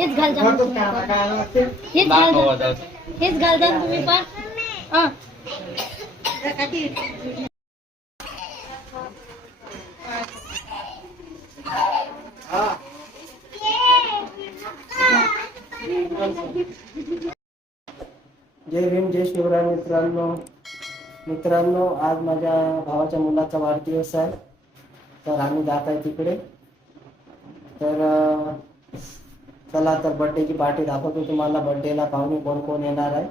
हेच घालता हेच घालता तुम्ही पण जय भीम जय शिवराय मित्रांनो आज माझ्या भावाच्या मुलाचा वाढदिवस आहे तर आम्ही जात आहे तिकडे तर चला तर बर्थडेची पार्टी दाखवतो तुम्हाला बर्थडेला पाहुणे कोण कोण येणार आहे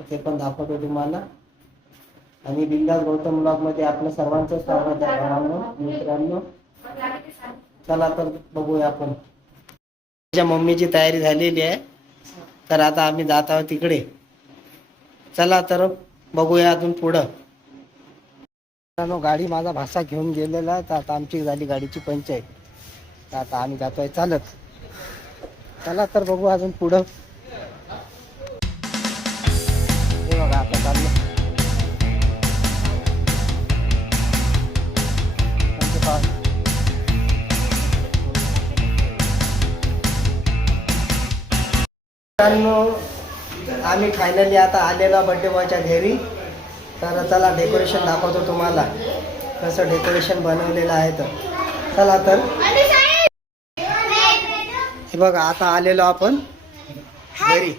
ते पण दाखवतो तुम्हाला आणि बिंदास गौतम ब्लॉगमध्ये आपलं सर्वांचं स्वागत आहे भावांनो मित्रांनो चला तर बघूया आपण माझ्या मम्मीची तयारी झालेली आहे तर आता आम्ही जात आहोत तिकडे चला तर बघूया अजून पुढं गाडी माझा भाषा घेऊन गेलेला आहे तर आता आमची झाली गाडीची पंचायत तर आता आम्ही जातोय चालत चला तर बघू अजून पुढं हे बघा आता चाललं आम्ही फायनली आता आलेलो बर्थडे बॉयच्या घरी तर चला डेकोरेशन दाखवतो तुम्हाला कसं डेकोरेशन बनवलेलं आहे तर चला तर हे बघा आता आलेलो आपण घरी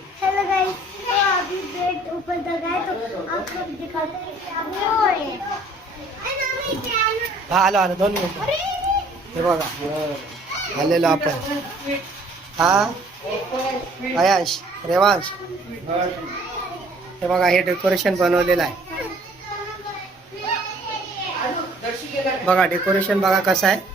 हा आलो 2 मिनिट हे बघा आलेलो आपण हा अयांश रेवांश हे बघा हे डेकोरेशन बनवलेलं आहे बघा डेकोरेशन बघा कसं आहे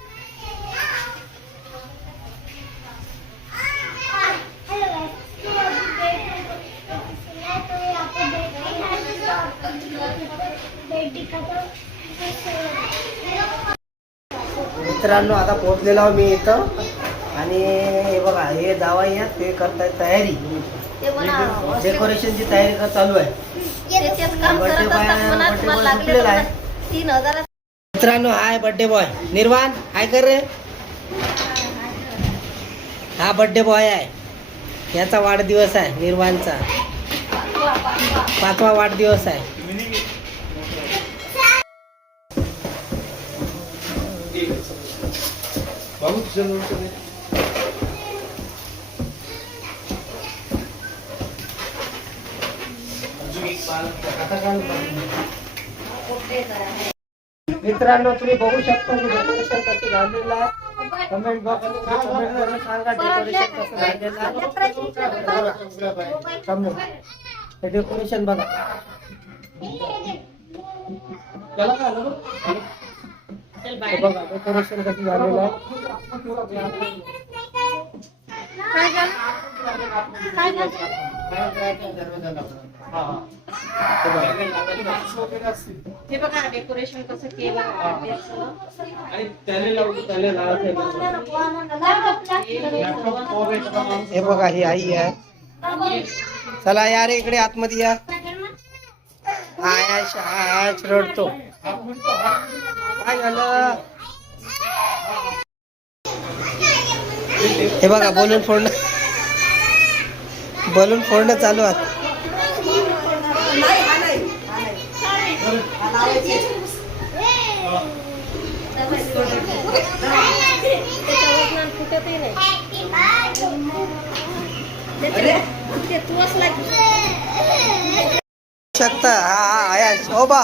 मित्रांनो आता पोहोचलेलो आहो मी इथं आणि हे बघा हे जावाई आहेत ते करतायत तयारी डेकोरेशनची तयारी चालू आहे मित्रांनो हाय बर्थडे बॉय निर्वाण हाय कर रे हा बर्थडे बॉय आहे याचा वाढदिवस आहे निर्वाणचा 5वा वाढदिवस आहे मित्रांनो तुम्ही बघू शकता की डेकोरेशन कसं झालेलं आहे कमेंट बॉक्स मध्ये सांगा डेकोरेशन कसं झालेलं आहे डेकोरेशन बघा बघा डेकोरेशन कसं झालेलं आहे हे बघा डेकोरेशन कसं केलं हे बघा ही आई आहे चला यार इकडे आतमध्ये या आयाश रडतो काय झालं हे बघा बलून फोडणं चालू आहे शकता हा आयाश हो बा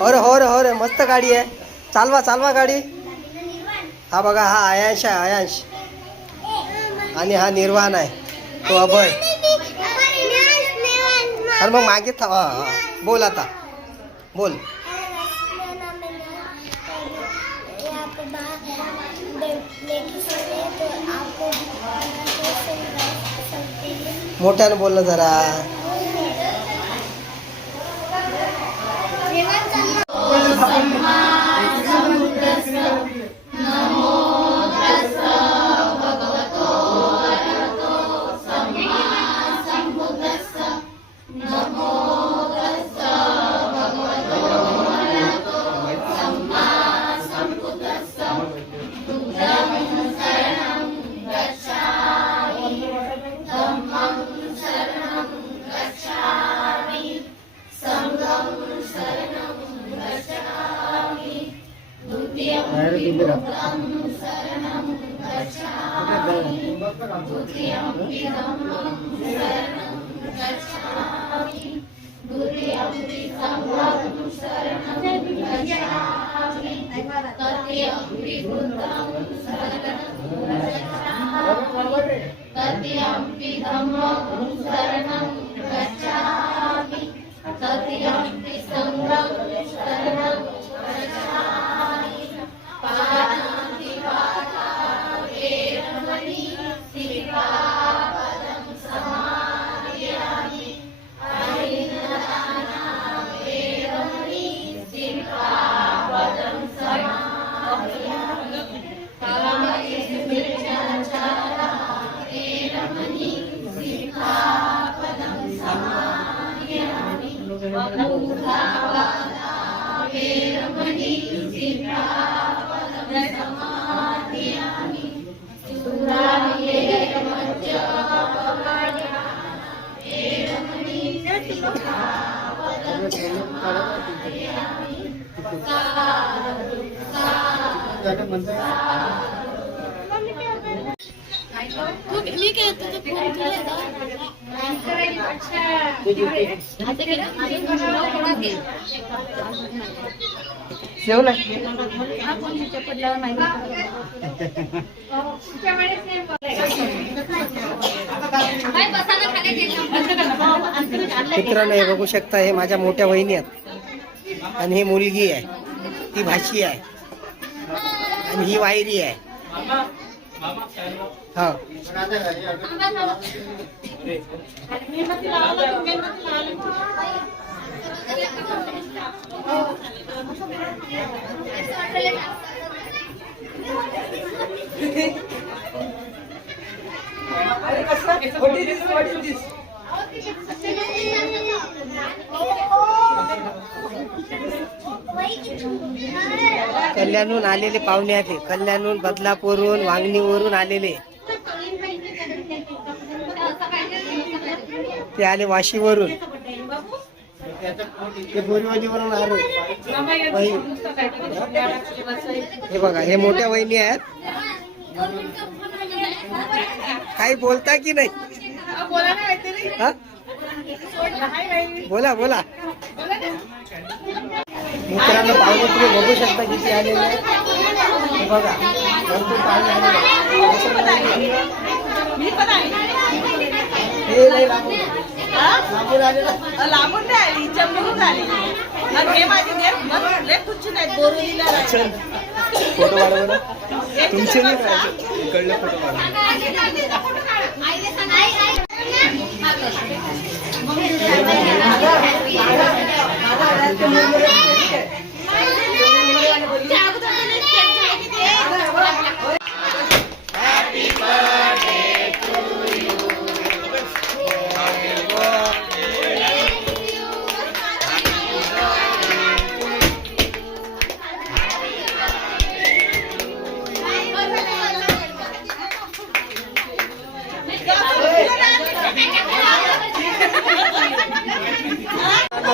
हो रे मस्त गाडी आहे चालवा गाडी हा बघा हा आयांश आहे आयांश आणि हा निर्वाण आहे तो अभय अरे मग मागे बोल आता बोल मोठ्यानं बोललं जरा जेवला मित्रांनो हे बघू शकता, हे माझ्या मोठ्या वहिनी आहेत आणि ही मुलगी आहे, ती भाची आहे आणि ही वायरी आहे. हा कल्याणहून आलेले पाहुणे आहेत, कल्याणहून, बदलापूरहून, वांगणीवरून आलेले. ते आले वाशीवरून, ते बोरीवलीवरून आले. हे बघा, हे मोठ्या वहिनी आहेत. काही बोलता की नाही? हा? बोला बोला. मित्रांनो पाहुणे तुम्ही बघू शकता किती आलेले आहेत. हे बघा, भरपूर पाहुणे आलेले. हे नाही लांबून आलेलं. लांबून नाही आली, चंबून आली. आणि हे माझी लय खुश नाहीत, बोरिवलीला फोटो वाढव ना. तुमचे नाही काढायचे, इकडले फोटो वाढव.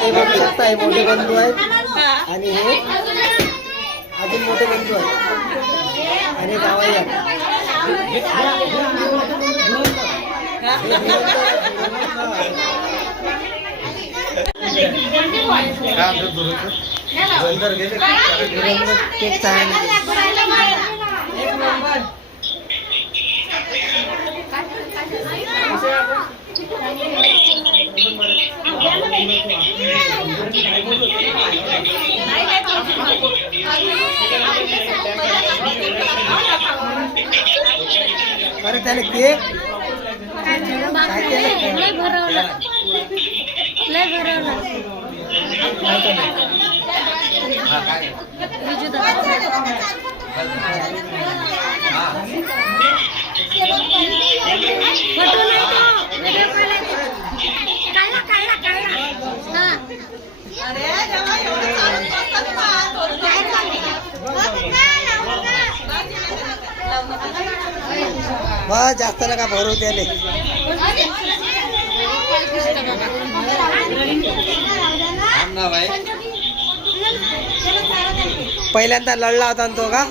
हे बघू शकता, हे मोठे बंधू आहेत आणि हे अजून मोठे बंधू आहेत आणि जावई आहेत. केक अरे त्याने केक लय भरवला. विजू बस जास्त नका भरू त्याले. पहिल्यांदा लढला होता तो का?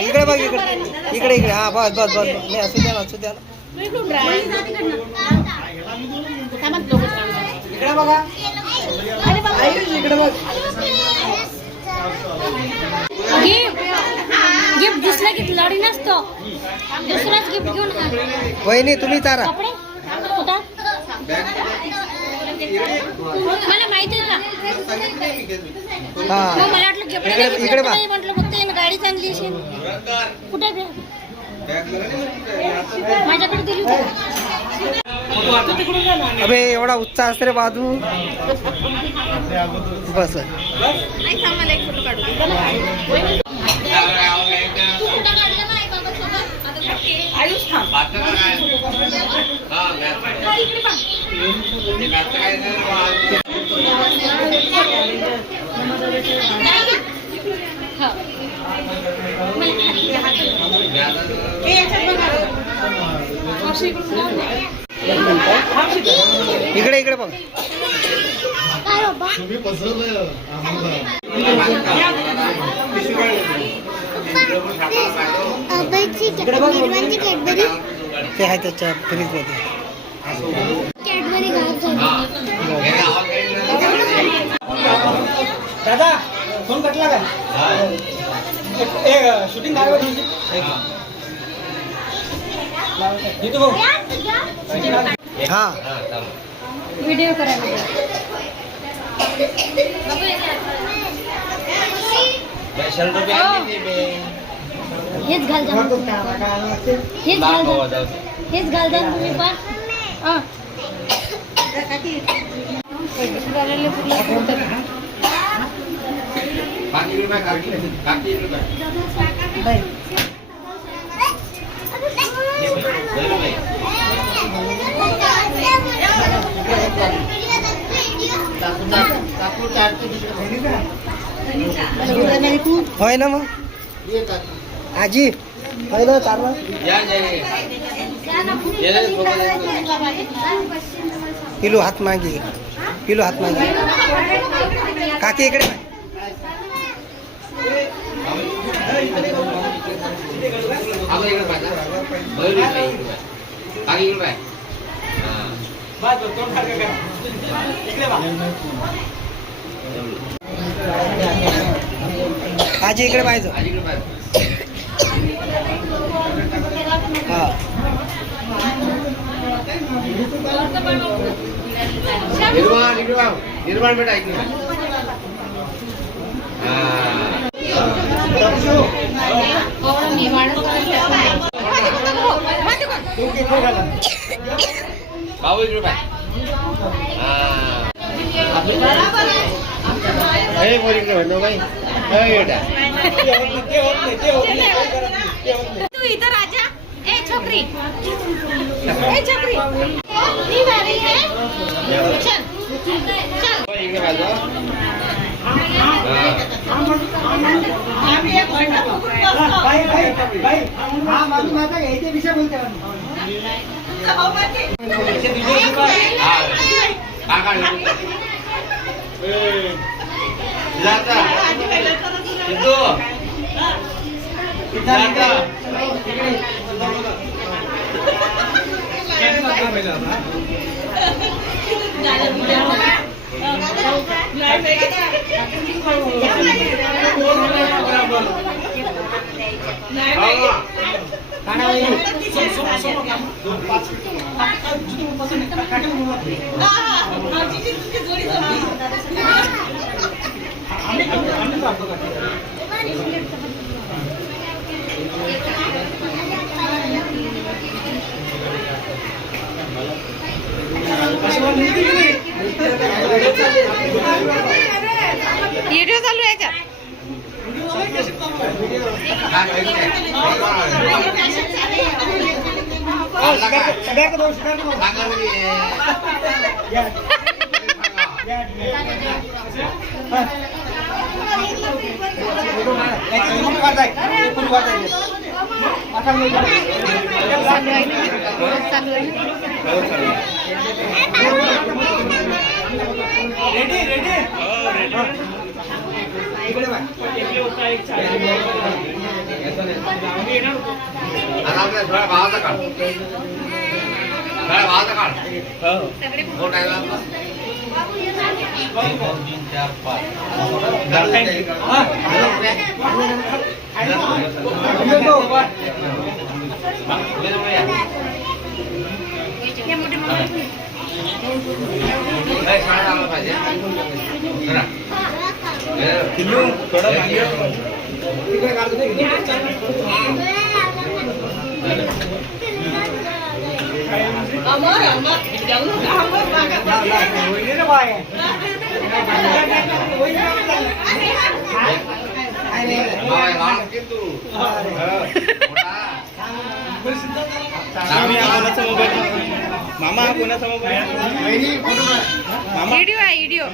इकडे बघ, इकडे इकडे. हा बस बस बस. नाही, असू द्या ना, असू द्या ना. इकडे बघा. इकडे बघ. गिफ्ट दुसरा गिफ्ट लढी नसतो, दुसराच गिफ्ट घेऊन वहिनी तुम्ही चारा. कपडे कुठं? मला माहिती आहे का? हा मग मला वाटलं गिफ्ट इकडे बघ. म्हटलं फक्त यानं गाडी आणली असेल. कुठे बॅग? माझ्याकडे दिली होती. अबे एवढा उत्साह असते रे बाजू. बस आयुष थांब. इकडे इकडे बघ. ते आहे त्याच्या फ्रीज मध्ये. दादा फोन कटला का? शूटिंग काय हा व्हिडिओ करायला हेच घाल जा, हेच घाल जा, हेच घाल जा तुम्ही पण. होय ना मग आजी पहिलं चालू. पिलू हात मागे, पिलू हात मागे. काकी इकडे. आजी इकडे पाहिजे. हा निर्माण बेटा ऐक भाऊ इकडे बाय. हे बोल इकडे म्हणतो बाई. तू इथं राजा. ए छोकरी, ए छोकरी, ती बारी है. चल चल इकडे बाजू. आम्ही एक घंटा बघून बसतो. हा माणूस माझा याच्या विषय बोलते. व्हिडिओ चालू आहे का? चालू आहे ना चालू आहे ना आता आपल्या थोड्या भावाचा काढ थोड्या भावाचा काढ मोठा आहे ना आपला? 1, 2, 3, 4, अमर अमर जाऊ अमर मामा कोणाचा मोबाईल व्हिडिओ आहे व्हिडिओ